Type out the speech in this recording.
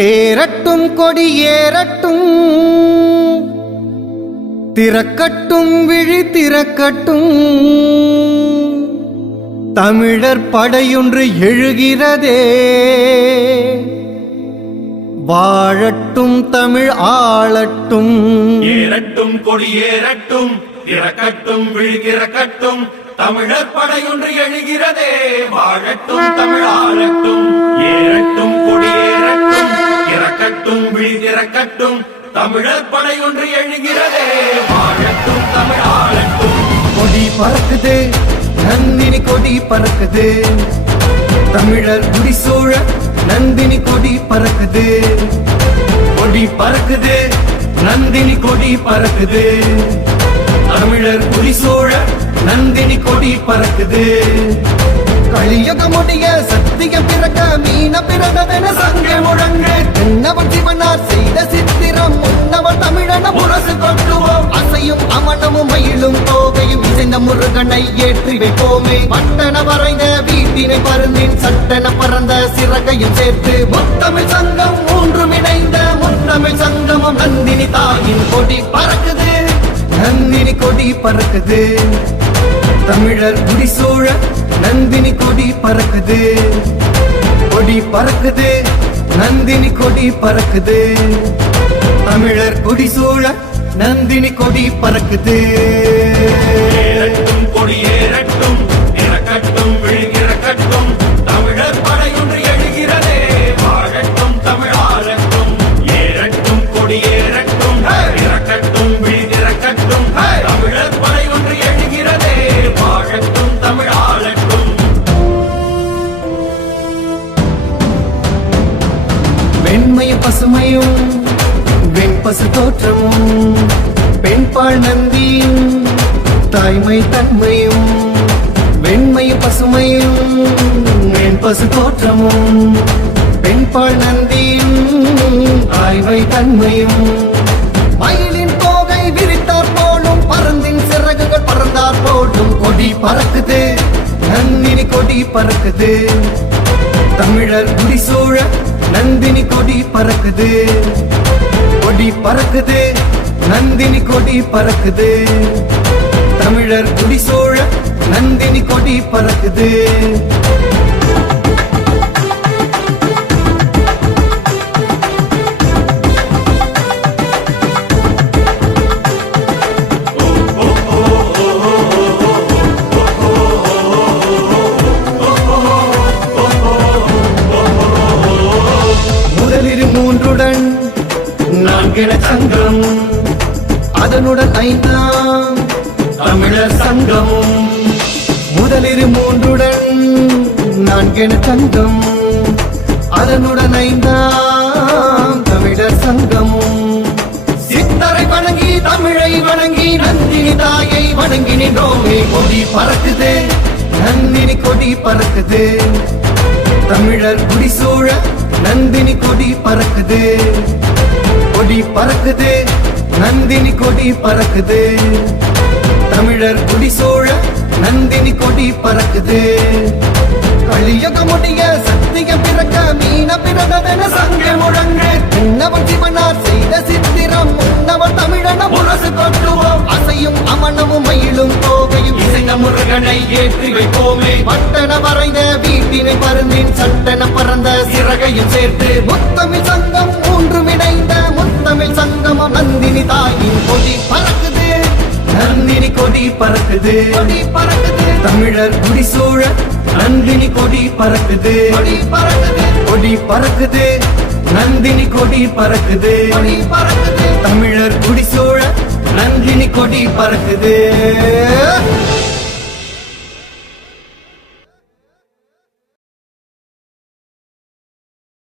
ஏறட்டும் கொடி ஏறட்டும், திறக்கட்டும் விழி திறக்கட்டும், தமிழர் படையொன்று எழுகிறதே. வாழட்டும் தமிழ் ஆளட்டும். ஏறட்டும் கொடி ஏறட்டும், திறக்கட்டும் விழி திறக்கட்டும், தமிழர் படையொன்று எழுகிறதே. வாழட்டும் தமிழ் ஆளட்டும். ஏறட்டும் கொடி ஏறட்டும், திறக்கட்டும் விழி திறக்கட்டும், தமிழர் படையொன்று எழுகிறதே. வாழட்டும் தமிழ் ஆளட்டும். கொடி பறக்குது, நந்தினி கொடி பறக்குது, தமிழர் குடிசூழ நந்தினி கொடி பறக்குது. கொடி பறக்குது, நந்தினி கொடி பறக்குது, தமிழர் குடிசூழ நந்தினி கொடி பறக்குது. கலியுக முடிய சத்தியம் பிறக்க மீன பிறந்ததென சங்க முழங்க, தென்னவன் சிவனார் செய்த சித்திரம் முன்னவன் தமிழன முரசு கொட்டுவோம். அசையும் அமனமும் மயிலும் தோகையும் இசைந்த முருகனை ஏற்றி வைப்போமே. பட்டன வரைந்த வீட்டினை பருந்தின் சட்டன பறந்த சிறகையும் சேர்த்து முத்தமிழ் சங்கம் மூன்றும் இணைந்த முத்தமிழ் சங்கமும் நந்தினி தாயின் கொடி பறக்குது. நந்தினி கொடி பறக்குது, தமிழர் குடிசூழ நந்தினி கொடி பறக்குது. கொடி பறக்குது, நந்தினி கொடி பறக்குது, தமிழர் குடிசூழ நந்தினி கொடி பறக்குது. ஏறட்டும் கொடி ஏறட்டும், திறக்கட்டும் விழி திறக்கட்டும், தமிழர் படையொன்று எழுகிறதே. வாழட்டும் தமிழ் ஆளட்டும். ஏறட்டும் கொடி ஏறட்டும், திறக்கட்டும் விழி திறக்கட்டும், தமிழர் படையொன்று எழுகிறதே. வாழட்டும் தமிழ் ஆளட்டும். வெண்மையும் பசுமையும் வெண்பசு தோற்றமும், பெண்பால் நந்தியும் தாய்மை தன்மையும். வெண்மையும் பசுமையும் வெண்பசு தோற்றமும், பெண்பால் நந்தியும் தாய்மை தன்மையும். மயிலின் தோகை விரித்தார் போலும், பருந்தின் சிறகுகள் பறந்தார் போலும். கொடி பறக்குது, நந்தினி கொடி பறக்குது, தமிழர் குடிசூழ நந்தினி கொடி பறக்குது. கொடி பறக்குது, நந்தினி கொடி பறக்குது, தமிழர் குடிசூழ நந்தினி கொடி பறக்குது. முதலிரு மூன்றுடன் நான்கென சங்கம், அதனுடன் ஐந்தாம் தமிழர் சங்கமும். முதலிரு மூன்றுடன் நான்கென சங்கம், அதனுடன் ஐந்தாம் தமிழர் சங்கமும். சித்தரை வணங்கி தமிழை வணங்கி நந்தினி தாயை வணங்கி நின்றோமே. கொடி பறக்குது, நந்தினி கொடி பறக்குது, தமிழர் குடிசூழ நந்தினி கொடி பறக்குது. கொடி பறக்குது, நந்தினி கொடி பறக்குது, தமிழர் குடிசூழ நந்தினி கொடி பறக்குது. கலியுக முடிய சத்தியம் பிறக்க மீன பிறந்ததென சங்க முழங்க, தென்னவன் சிவனார் செய்த சித்திரம் முன்னவன் தமிழன முரசு கொட்டுவோம். அசையும் அமனமும் மயிலும் தோகையும் இசைந்த முருகனை ஏற்றி வைப்போமே. பட்டன வரைந்த வீட்டினை பருந்தின் சட்டன பறந்த சிறகையும் சேர்த்து முத்தமிழ் சங்கம் மூன்றும் இணைந்த முத்தமிழ் சங்கமும் நந்தினி தாயின் கொடி பறக்குது. நந்தினி கொடி பறக்குது, கொடி பறக்குது, தமிழர் குடிசூழ நந்தினி கொடி பறக்குது. கொடி பறக்குது, கொடி பறக்குது, நந்தினி கொடி பறக்குது. கொடி பறக்குது, தமிழர் குடிசூழ நந்தினி கொடி பறக்குது.